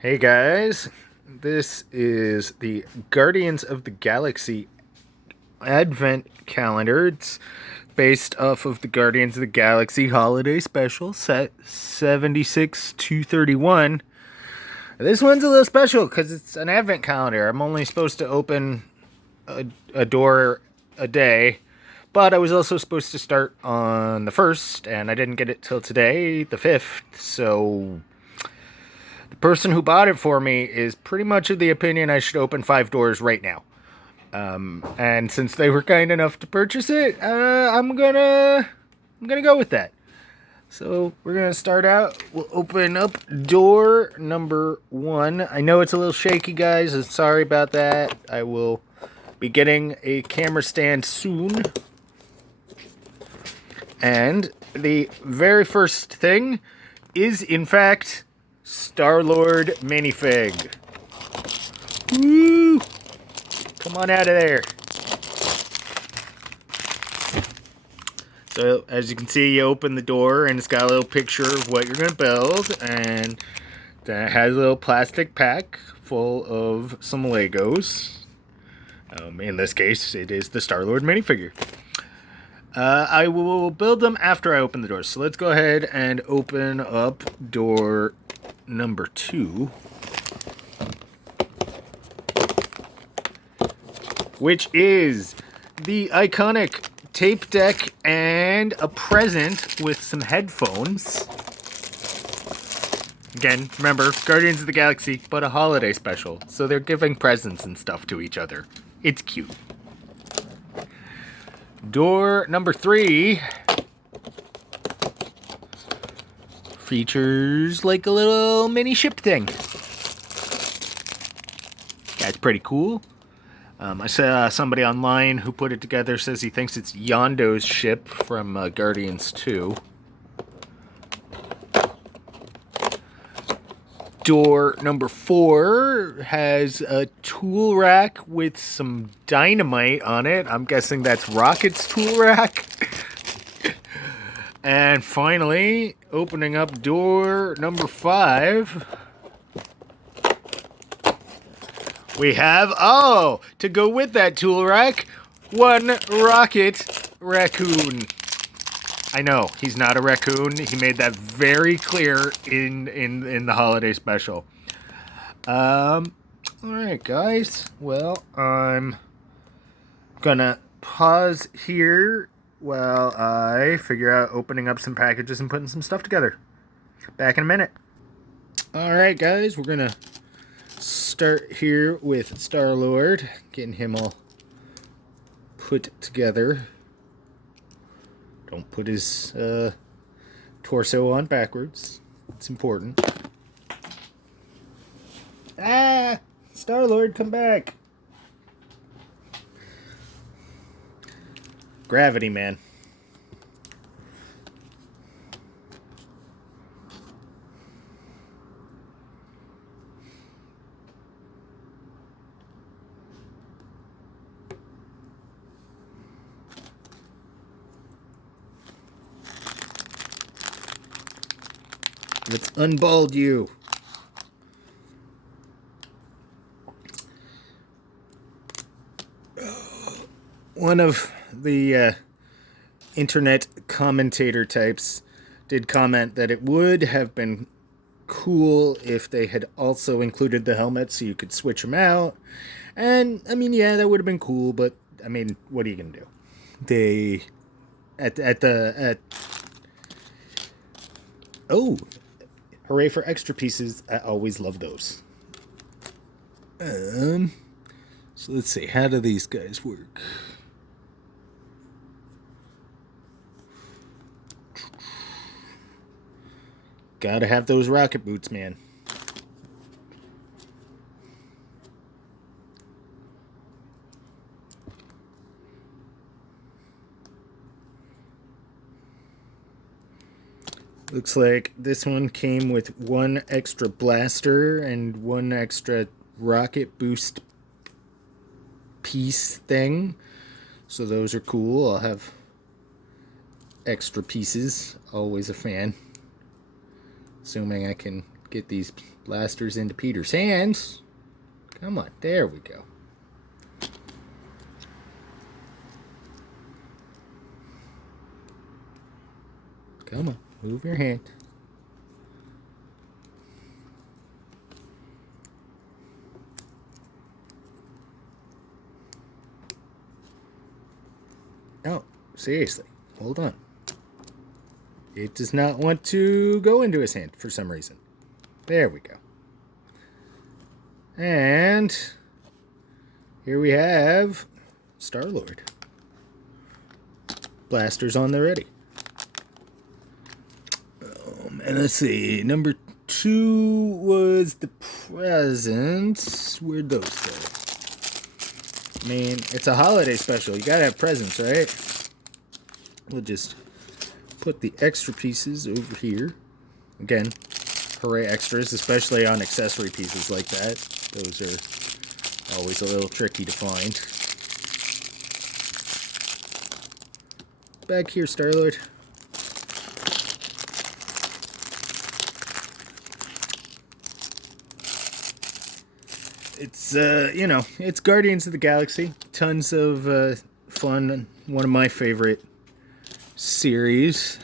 Hey guys, this is the Guardians of the Galaxy Advent Calendar. It's based off of the Guardians of the Galaxy Holiday Special, set 76 231. This one's a little special because it's an Advent calendar. I'm only supposed to open a door a day, but I was also supposed to start on the 1st, and I didn't get it till today, the 5th, so the person who bought it for me is pretty much of the opinion I should open 5 doors right now. And since they were kind enough to purchase it, I'm gonna go with that. So we're gonna start out. We'll open up door number 1. I know it's a little shaky, guys. I'm sorry about that. I will be getting a camera stand soon. And the very first thing is, in fact, Star-Lord minifig. Woo! Come on out of there. So, as you can see, you open the door and it's got a little picture of what you're going to build. And then it has a little plastic pack full of some Legos. In this case, it is the Star-Lord minifigure. I will build them after I open the doors. So let's go ahead and open up door number 2, which is the iconic tape deck and a present with some headphones. Again, remember, Guardians of the Galaxy, but a holiday special, so they're giving presents and stuff to each other. It's cute. Door number 3 features like a little mini ship thing. That's pretty cool. I saw somebody online who put it together, says he thinks it's Yondo's ship from Guardians 2. Door number 4 has a tool rack with some dynamite on it. I'm guessing that's Rocket's tool rack. And finally, opening up door number 5, we have, to go with that tool rack, one Rocket raccoon. I know, he's not a raccoon. He made that very clear in the holiday special. Alright, guys. Well, I'm gonna pause here while I figure out opening up some packages and putting some stuff together. Back in a minute. Alright, guys. We're gonna start here with Star-Lord. Getting him all put together. Don't put his torso on backwards. It's important. Star-Lord, come back. Gravity, man. Let's unbald you. One of the internet commentator types did comment that it would have been cool if they had also included the helmet so you could switch them out. And, I mean, yeah, that would have been cool, but, I mean, what are you going to do? They, oh, hooray for extra pieces. I always love those. So let's see, how do these guys work? Gotta have those rocket boots, man. Looks like this one came with one extra blaster and one extra rocket boost piece thing. So those are cool. I'll have extra pieces. Always a fan. Assuming I can get these blasters into Peter's hands. Come on, there we go. Come on, move your hand. No, seriously, hold on. It does not want to go into his hand for some reason. There we go. And here we have Star-Lord. Blasters on the ready. And let's see, number 2 was the presents. Where'd those go? I mean, it's a holiday special. You gotta have presents, right? We'll just put the extra pieces over here. Again, hooray extras, especially on accessory pieces like that. Those are always a little tricky to find. Back here, Star-Lord. It's, it's Guardians of the Galaxy. Tons of fun. One of my favorite series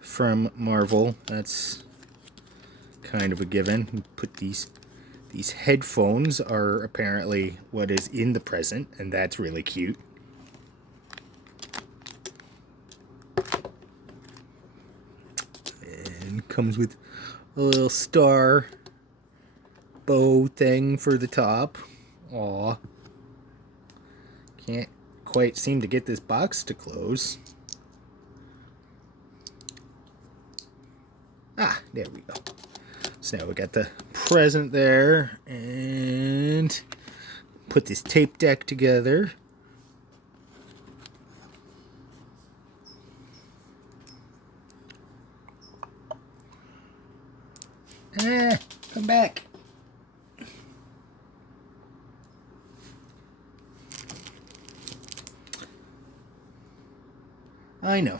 from Marvel. That's kind of a given. Put these headphones are apparently what is in the present, and that's really cute. And comes with a little star bow thing for the top. Aw. Can't quite seem to get this box to close. Ah, there we go. So now we got the present there, and put this tape deck together. Come back. I know.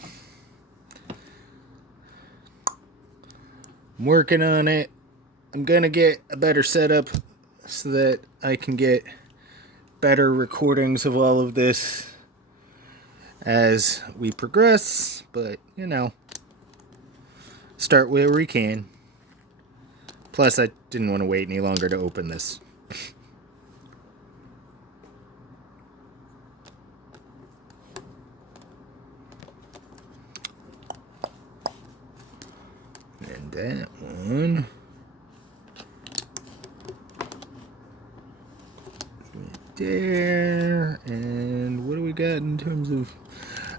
I'm working on it. I'm gonna get a better setup so that I can get better recordings of all of this as we progress, but start where we can. Plus, I didn't want to wait any longer to open this. And that one. Right there. And what do we got in terms of...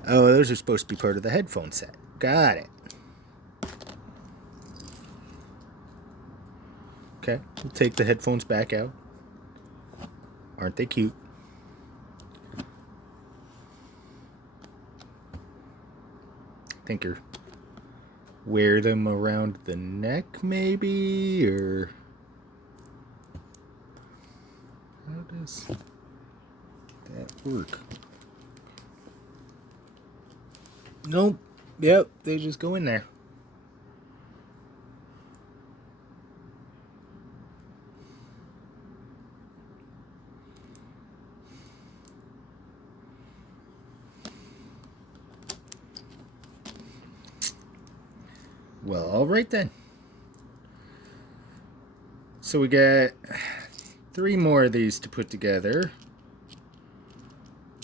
Oh, those are supposed to be part of the headphone set. Got it. Okay, we'll take the headphones back out. Aren't they cute? I think you're... wear them around the neck, maybe, or how does that work? Nope. Yep, they just go in there. Well, alright then. So we got 3 more of these to put together.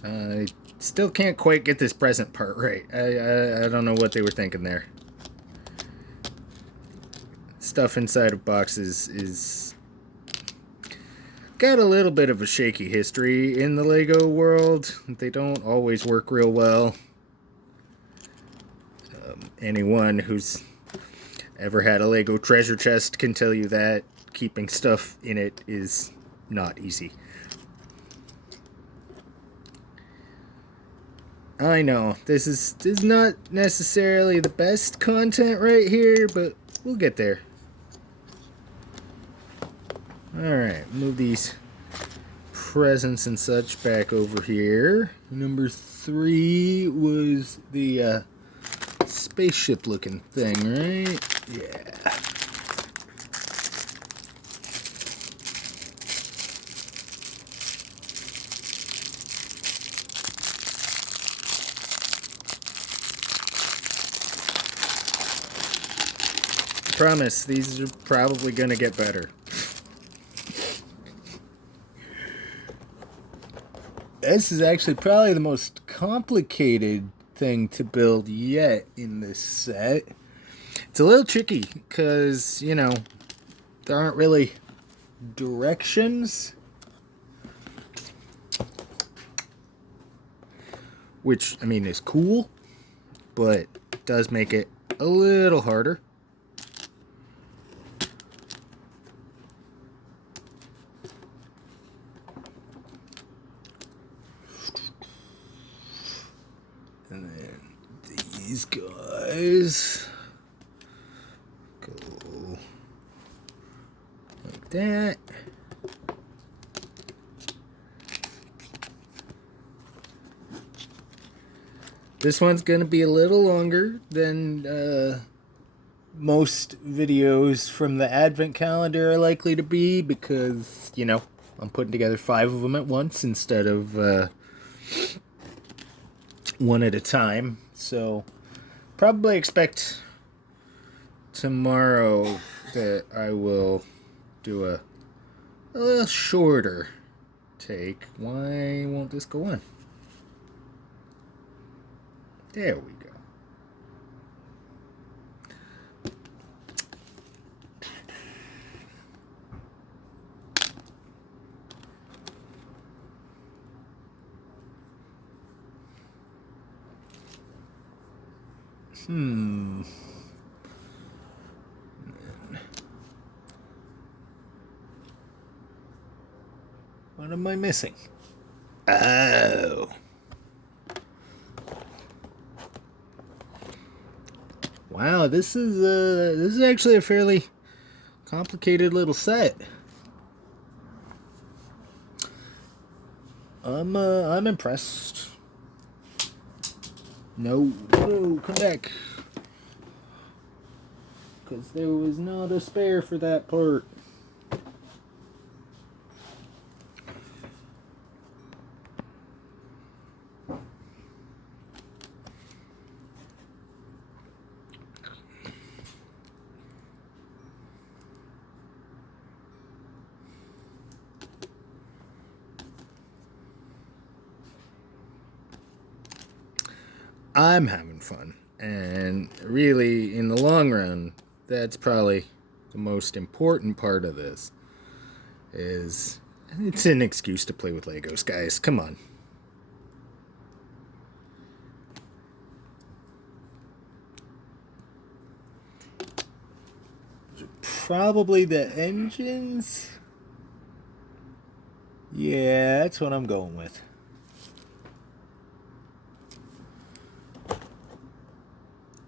I still can't quite get this present part right. I don't know what they were thinking there. Stuff inside of boxes is got a little bit of a shaky history in the Lego world. They don't always work real well. Anyone who's ever had a Lego treasure chest can tell you that keeping stuff in it is not easy. I know, this is not necessarily the best content right here, but we'll get there. Alright, move these presents and such back over here. Number 3 was the spaceship looking thing, right? Yeah. Promise, these are probably going to get better. This is actually probably the most complicated thing to build yet in this set. It's a little tricky because, you know, there aren't really directions. Which, I mean, is cool, but does make it a little harder. And then these guys go like that. This one's going to be a little longer than most videos from the Advent calendar are likely to be because, you know, I'm putting together 5 of them at once instead of one at a time. So probably expect tomorrow that I will do a little shorter take. Why won't this go on? There we go. What am I missing? Oh. Wow, this is actually a fairly complicated little set. I'm impressed. No, come back. Because there was not a spare for that part. I'm having fun. And really, in the long run, that's probably the most important part of this. Is it's an excuse to play with Legos, guys. Come on. Probably the engines. Yeah, that's what I'm going with.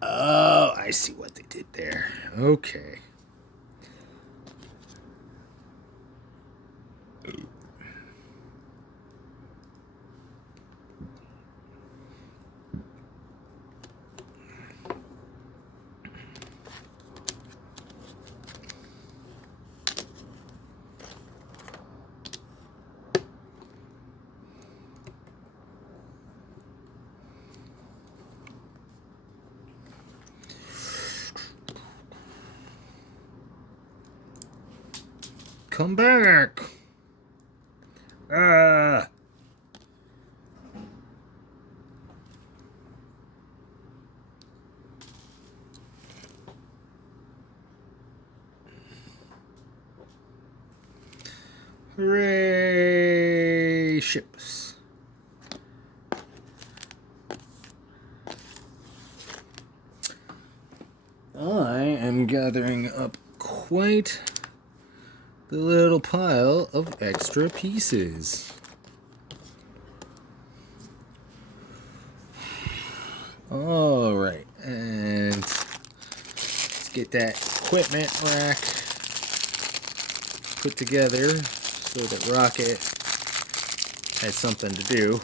Oh, I see what they did there. Okay. Come back. Ah. Hooray! Ships. I am gathering up quite the little pile of extra pieces. All right, and let's get that equipment rack put together so that Rocket has something to do.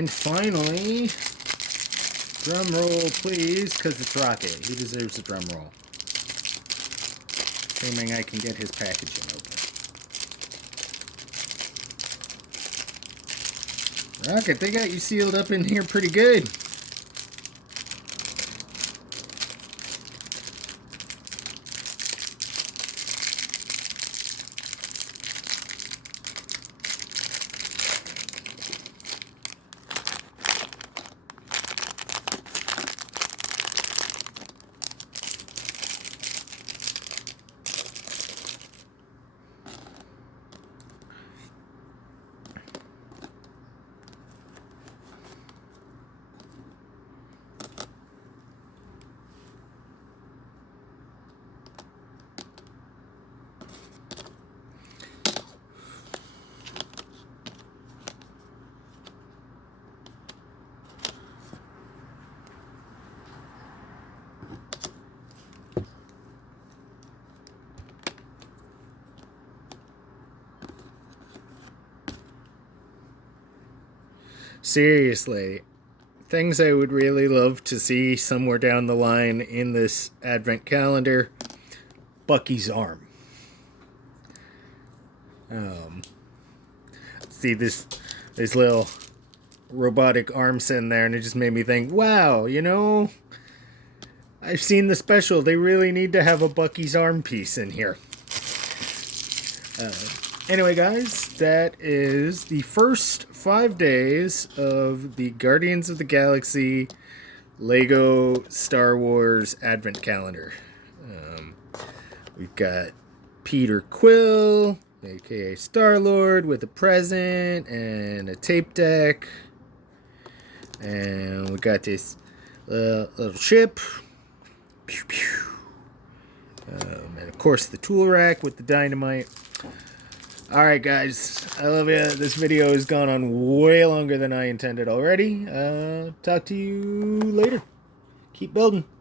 And finally, drum roll please, because it's Rocket. He deserves a drum roll. Assuming I can get his packaging open. Rocket, they got you sealed up in here pretty good. Seriously, things I would really love to see somewhere down the line in this advent calendar. Bucky's arm. See this little robotic arms in there, and it just made me think, wow, you know, I've seen the special. They really need to have a Bucky's arm piece in here. Anyway, guys, that is the first 5 days of the Guardians of the Galaxy Lego Star Wars Advent Calendar. We've got Peter Quill, aka Star-Lord, with a present and a tape deck. And we got this little ship. Pew, pew. And of course the tool rack with the dynamite. Alright guys, I love you. This video has gone on way longer than I intended already. Talk to you later. Keep building.